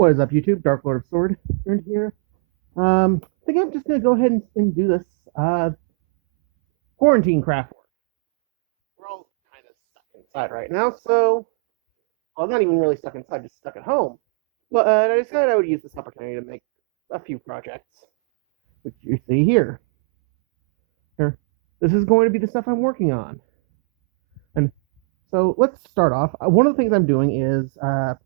What is up, YouTube? Dark Lord of Sword here. I think I'm just gonna go ahead and do this quarantine craft work. We're all kind of stuck inside right now, so well, not even really stuck inside, just stuck at home. But I decided I would use this opportunity to make a few projects, which you see here. Here, this is going to be the stuff I'm working on. And so let's start off. One of the things I'm doing is I'm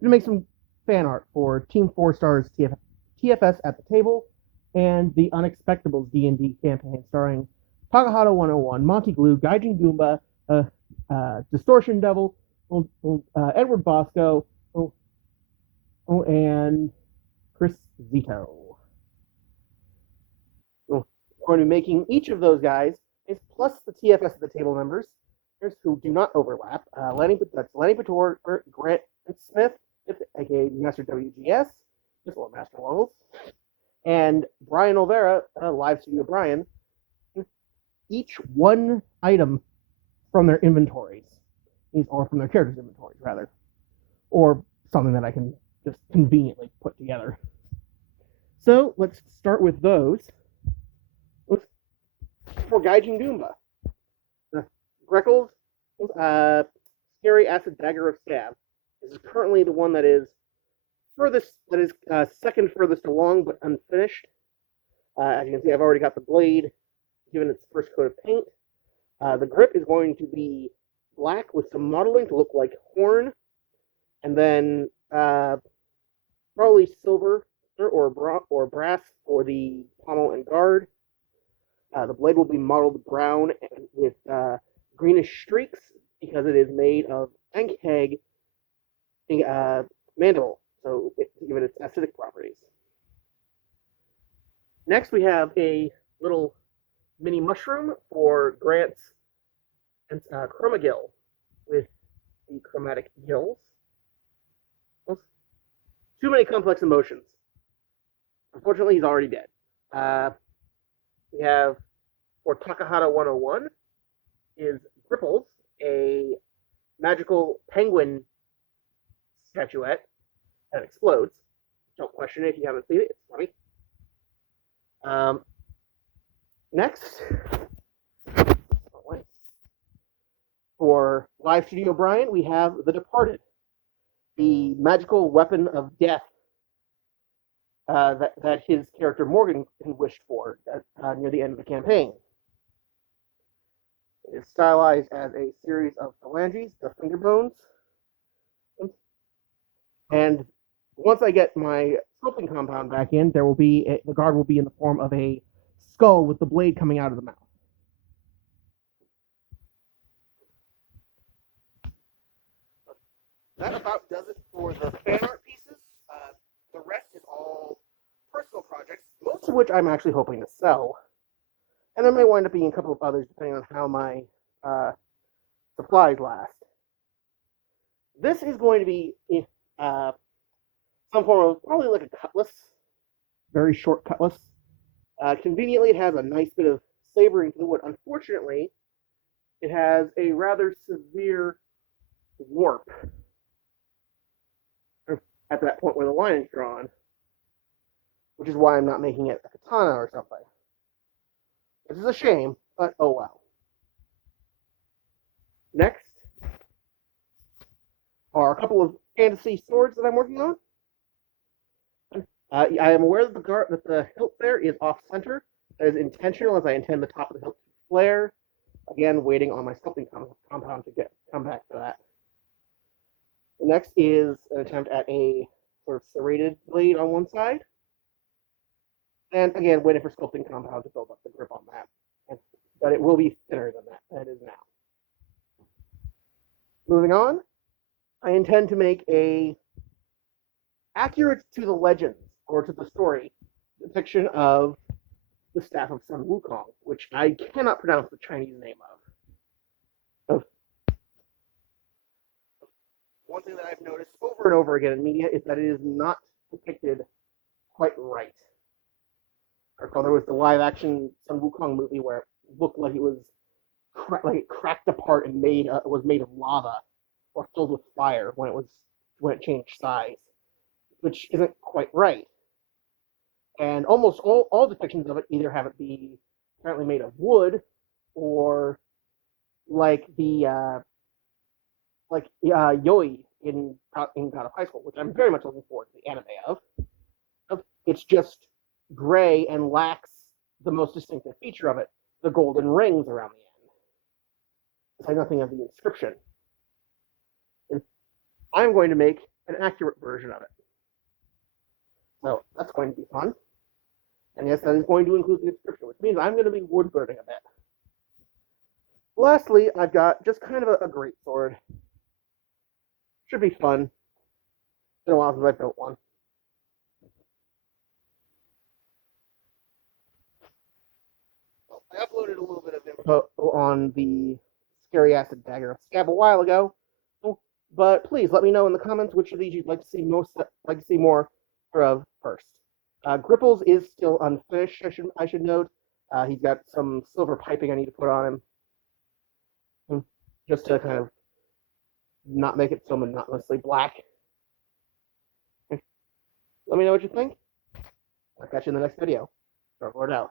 gonna make some fan art for Team 4 Stars TFS at the Table and the Unexpectables D&D campaign starring Takahata 101, Monty Glue, Gaijin Goomba, Distortion Devil, Edward Bosco, and Chris Zito. So we're going to be making each of those guys is plus the TFS at the Table members who do not overlap. Lenny Pator, Grant Smith, aka Master WGS, just Lord Master Levels, and Brian Olvera, Live Studio Brian, each one item from their inventories, or from their characters' inventories, rather, or something that I can just conveniently put together. So let's start with those. For Gaijin Goomba, Greckles, Scary Acid Dagger of Stab. This is currently the one that is second furthest along, but unfinished. As you can see, I've already got the blade given its first coat of paint. The grip is going to be black with some modeling to look like horn, and then probably silver or brass for the pommel and guard. The blade will be modeled brown and with greenish streaks because it is made of Ankheg mandible, so to give it its acidic properties. Next, we have a little mini mushroom for Grant's Chromagill with the chromatic gills. Too many complex emotions. Unfortunately, he's already dead. We have for Takahata 101 is Gripples, a magical penguin statuette that explodes. Don't question it if you haven't seen it, it's funny. Next, for Live Studio Brian, we have The Departed, the magical weapon of death that his character Morgan wished for near the end of the campaign. It is stylized as a series of phalanges, the finger bones. And once I get my sculpting compound back in, the guard will be in the form of a skull with the blade coming out of the mouth. That about does it for the fan art pieces. The rest is all personal projects, most of which I'm actually hoping to sell. And there may wind up being a couple of others depending on how my supplies last. This is going to be some form of probably like a cutlass, very short cutlass. Conveniently, it has a nice bit of savoring to the wood. Unfortunately, it has a rather severe warp at that point where the line is drawn, which is why I'm not making it a katana or something. This is a shame, but oh well. Next are a couple of fantasy swords that I'm working on. I am aware that the hilt there is off center. That is intentional, as I intend the top of the hilt to flare. Again, waiting on my sculpting compound to come back to that. The next is an attempt at a sort of serrated blade on one side. And again, waiting for sculpting compound to build up the grip on that. But it will be thinner than it is now. Moving on, I intend to make a accurate to the legends or to the story depiction of the staff of Sun Wukong, which I cannot pronounce the Chinese name of. One thing that I've noticed over and over again in media is that it is not depicted quite right. I recall there was the live-action Sun Wukong movie where it looked like it was it cracked apart and was made of lava or filled with fire when it changed size. which isn't quite right. And almost all depictions of it either have it be apparently made of wood, or like the Yoi in God of High School, which I'm very much looking forward to the anime of. It's just gray and lacks the most distinctive feature of it, the golden rings around the end. It's like nothing of the inscription. And I'm going to make an accurate version of it. So that's going to be fun. And yes, that is going to include the inscription, which means I'm going to be woodburning a bit. Lastly, I've got just kind of a great sword. Should be fun. It's been a while since I built one. I uploaded a little bit of info on the Scary Acid Dagger of Scab a while ago, but please let me know in the comments which of these you'd like to see more of first. Gripples is still unfinished. I should note. He's got some silver piping I need to put on him, just to kind of not make it so monotonously black. Let me know what you think. I'll catch you in the next video. Dark Lord out.